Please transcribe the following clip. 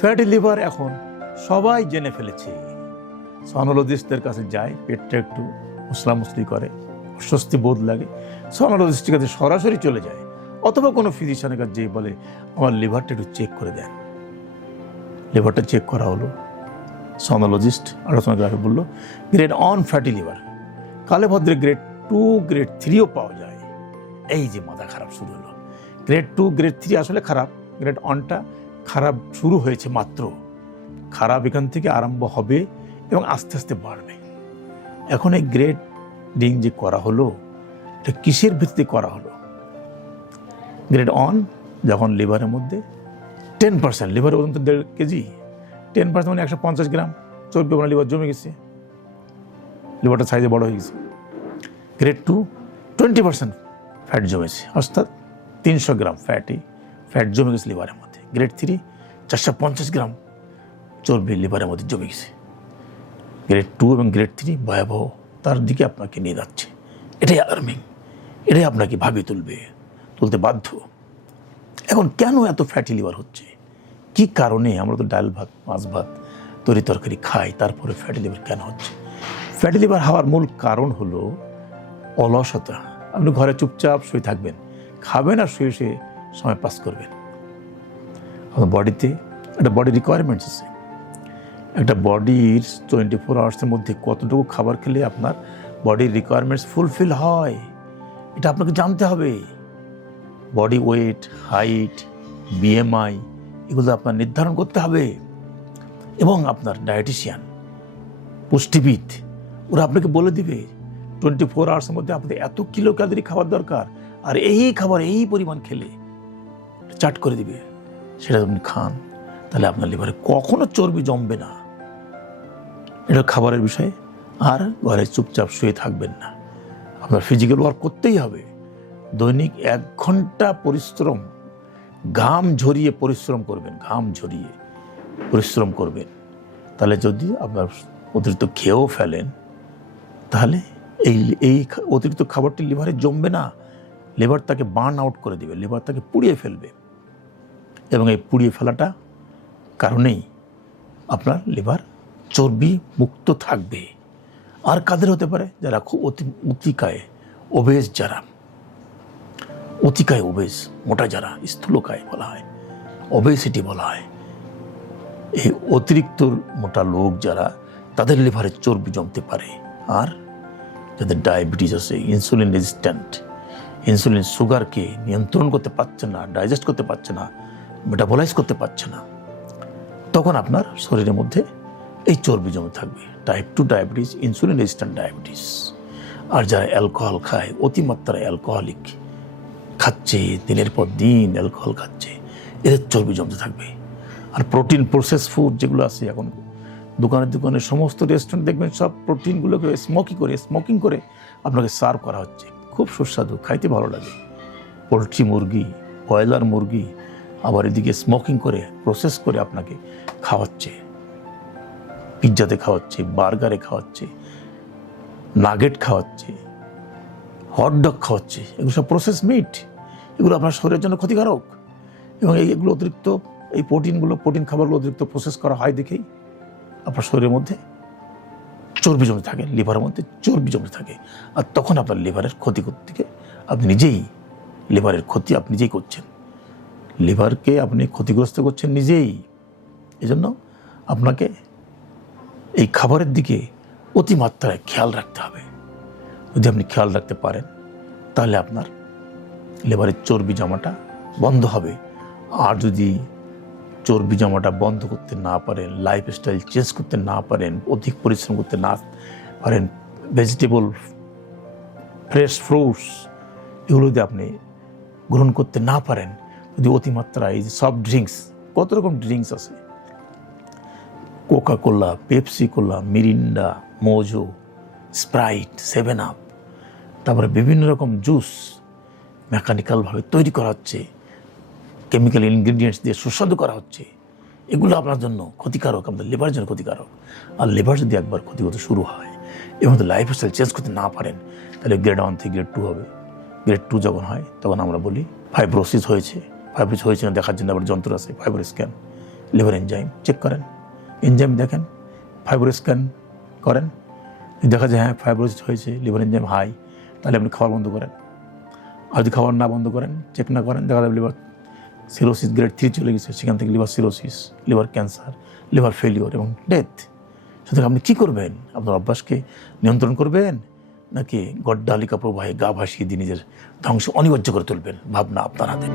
Fatty liver এখন সবাই জেনে ফেলেছে। সনোলজিস্টদের কাছে যায়, পেটটা একটু মুসলামুসলি করে, অস্বস্তি বোধ লাগে, সনোলজিস্টের কাছে সরাসরি চলে যায়, অথবা কোনো ফিজিশিয়ানের কাছে যেয়ে বলে আমার লিভারটা একটু চেক করে দেন। লিভারটা চেক করা হলো, সনোলজিস্ট আলোচনাগ্রাফে বললো গ্রেড 1 ফ্যাটি লিভার। কালে ভদ্রে গ্রেড 2 গ্রেড 3ও পাওয়া যায়। এই যে মাথা খারাপ শুরু হলো। গ্রেড 2 গ্রেড 3 আসলে খারাপ, গ্রেড 1টা খারাপ শুরু হয়েছে মাত্র। খারাপ এখান থেকে আরম্ভ হবে এবং আস্তে আস্তে বাড়বে। এখন এই গ্রেডিং যে করা হলো, এটা কিসের ভিত্তিতে করা হলো? গ্রেড 1 যখন লিভারের মধ্যে 10%, লিভারের ওজন তো 1.5 কেজি, 10% মানে 150 গ্রাম চর্বি মানে লিভার জমে গেছে, লিভারটা সাইজে বড় হয়ে গেছে। গ্রেড 2 20% ফ্যাট জমেছে, অর্থাৎ 300 গ্রাম ফ্যাট জমে গেছে লিভারের মধ্যে। গ্রেড 3 450 গ্রাম চর্বি লিভারের মধ্যে জমে গেছে। গ্রেড 2 এবং গ্রেড 3 ভয়াবহ, তার দিকে আপনাকে নিয়ে যাচ্ছে। এটাই অ্যালার্মিং, এটাই আপনাকে ভাবিয়ে তুলতে বাধ্য। এখন কেন এত ফ্যাটি লিভার হচ্ছে? কি কারণে? আমরা তো ডাল ভাত, মাছ ভাত, তরি তরকারি খাই, তারপরে ফ্যাটি লিভার কেন হচ্ছে? ফ্যাটি লিভার হওয়ার মূল কারণ হলো অলসতা। আপনি ঘরে চুপচাপ শুয়ে থাকবেন, খাবেন আর শুয়ে শুয়ে সময় পাস করবেন। আপনার বডিতে একটা বডি রিকোয়ারমেন্টস আছে। একটা বডির 24 আওয়ার্সের মধ্যে কতটুকু খাবার খেলে আপনার বডির রিকোয়ারমেন্টস ফুলফিল হয়, এটা আপনাকে জানতে হবে। বডি ওয়েট, হাইট, বিএমআই এগুলো আপনার নির্ধারণ করতে হবে। এবং আপনার ডায়েটিশিয়ান, পুষ্টিবিদ, ওরা আপনাকে বলে দিবে 24 আওয়ার্সের মধ্যে আপনাদের এত কিলো ক্যালোরি খাবার দরকার, আর এই খাবার এই পরিমাণ খেলে চার্ট করে দিবে। সেটা আপনি খান, তাহলে আপনার লিভারে কখনো চর্বি জমবে না। এটা খাবারের বিষয়ে। আর ঘরে চুপচাপ শুয়ে থাকবেন না, আপনার ফিজিক্যাল ওয়ার্ক করতেই হবে। দৈনিক 1 ঘন্টা পরিশ্রম, ঘাম ঝরিয়ে পরিশ্রম করবেন। তাহলে যদি আপনার অতিরিক্ত খেয়েও ফেলেন, তাহলে এই অতিরিক্ত খাবারটি লিভারে জমবে না, লিভার তাকে বার্ন আউট করে দেবে, লিভার তাকে পুড়িয়ে ফেলবে। এবং এই পুড়িয়ে ফেলাটা কারণেই আপনার লিভার চর্বি মুক্ত থাকবে। আর কাদের হতে পারে? যারা খুব অতিকায় ওবেজ, মোটা যারা, স্থূলকায় বলা হয়, ওবেসিটি বলা হয়। এই অতিরিক্ত মোটা লোক যারা, তাদের লিভারে চর্বি জমতে পারে। আর যাদের ডায়াবেটিস আছে, ইনসুলিন রেজিস্ট্যান্ট, ইনসুলিন সুগারকে নিয়ন্ত্রণ করতে পারছে না, ডাইজেস্ট করতে পারছে না, মেটাবলাইজ করতে পারছে না, তখন আপনার শরীরের মধ্যে এই চর্বি জমে থাকবে। Type 2 diabetes, insulin resistant diabetes. আর যারা অ্যালকোহল খায়, অতিমাত্রায় অ্যালকোহলিক খাচ্ছে, দিনের পর দিন অ্যালকোহল খাচ্ছে, এদের চর্বি জমতে থাকবে। আর প্রোটিন প্রসেস ফুড যেগুলো আছে এখন দোকানে সমস্ত রেস্টুরেন্ট দেখবেন, সব প্রোটিনগুলোকে স্মোকিং করে আপনাকে সার্ভ করা হচ্ছে। খুব সুস্বাদু, খাইতে ভালো লাগে। পোলট্রি মুরগি, ব্রয়লার মুরগি, আবার এদিকে স্মোকিং করে, প্রসেস করে আপনাকে খাওয়াচ্ছে। পিৎজাতে খাওয়াচ্ছে, বার্গারে খাওয়াচ্ছে, নাগেট খাওয়াচ্ছে, হটডগ খাওয়াচ্ছে। এগুলো সব প্রসেস মিট, এগুলো আপনার শরীরের জন্য ক্ষতিকারক। এবং এইগুলো অতিরিক্ত, এই প্রোটিন খাবারগুলো অতিরিক্ত প্রসেস করা হয় দেখেই আপনার শরীরের মধ্যে চর্বি জমে থাকে, লিভারের মধ্যে চর্বি জমে থাকে। আর তখন আপনার লিভারের ক্ষতি থেকে লিভারের ক্ষতি আপনি নিজেই করছেন, লিভারকে আপনি ক্ষতিগ্রস্ত করছেন নিজেই। এজন্য আপনাকে এই খাবারের দিকে অতিমাত্রায় খেয়াল রাখতে হবে। যদি আপনি খেয়াল রাখতে পারেন, তাহলে আপনার লিভারের চর্বি জমাটা বন্ধ হবে। আর যদি চর্বি জমাটা বন্ধ করতে না পারেন, লাইফস্টাইল চেঞ্জ করতে না পারেন, অধিক পরিশ্রম করতে না পারেন, ভেজিটেবল, ফ্রেশ ফ্রুটস এগুলো যদি আপনি গ্রহণ করতে না পারেন, যদি অতিমাত্রায় এই যে সফট ড্রিঙ্কস, কত রকম ড্রিঙ্কস আছে, কোকা কোলা, পেপসি কোলা, মিরিন্ডা, মোজো, স্প্রাইট, 7 আপ, তারপরে বিভিন্ন রকম জুস মেকানিক্যালভাবে তৈরি করা হচ্ছে, কেমিক্যাল ইনগ্রিডিয়েন্টস দিয়ে সুস্বাদু করা হচ্ছে, এগুলো আপনার জন্য ক্ষতিকারক, আপনার লিভারের জন্য ক্ষতিকারক। আর লিভার যদি একবার ক্ষতি করতে শুরু হয় এবং লাইফস্টাইল চেঞ্জ করতে না পারেন, তাহলে গ্রেড 1 থেকে গ্রেড 2 হবে। গ্রেড 2 যখন হয়, তখন আমরা বলি ফাইব্রোসিস হয়েছে। ফাইব্রোসিস হয়েছে না দেখার জন্য আবার যন্ত্র আছে, fibro scan, liver enzyme check করেন, এনজাইম দেখেন, ফাইব্রো স্ক্যান করেন, দেখা যায় হ্যাঁ ফাইব্রোসিস হয়েছে, লিভার এনজাইম হাই, তাহলে আপনি খাওয়া বন্ধ করেন। আর যদি খাবার না বন্ধ করেন, চেক না করেন, দেখা যাবে লিভার সিরোসিস গ্রেড 3 চলে গেছে, সেখান থেকে liver cirrhosis, liver cancer, liver failure এবং ডেথ। সুতরাং আপনি কী করবেন? আপনার অভ্যাসকে নিয়ন্ত্রণ করবেন, নাকি গড্ডালিকা প্রবাহে গা ভাসিয়ে দিয়ে নিজের ধ্বংস অনিবার্য করে তুলবেন? ভাবনা আপনার হাতে।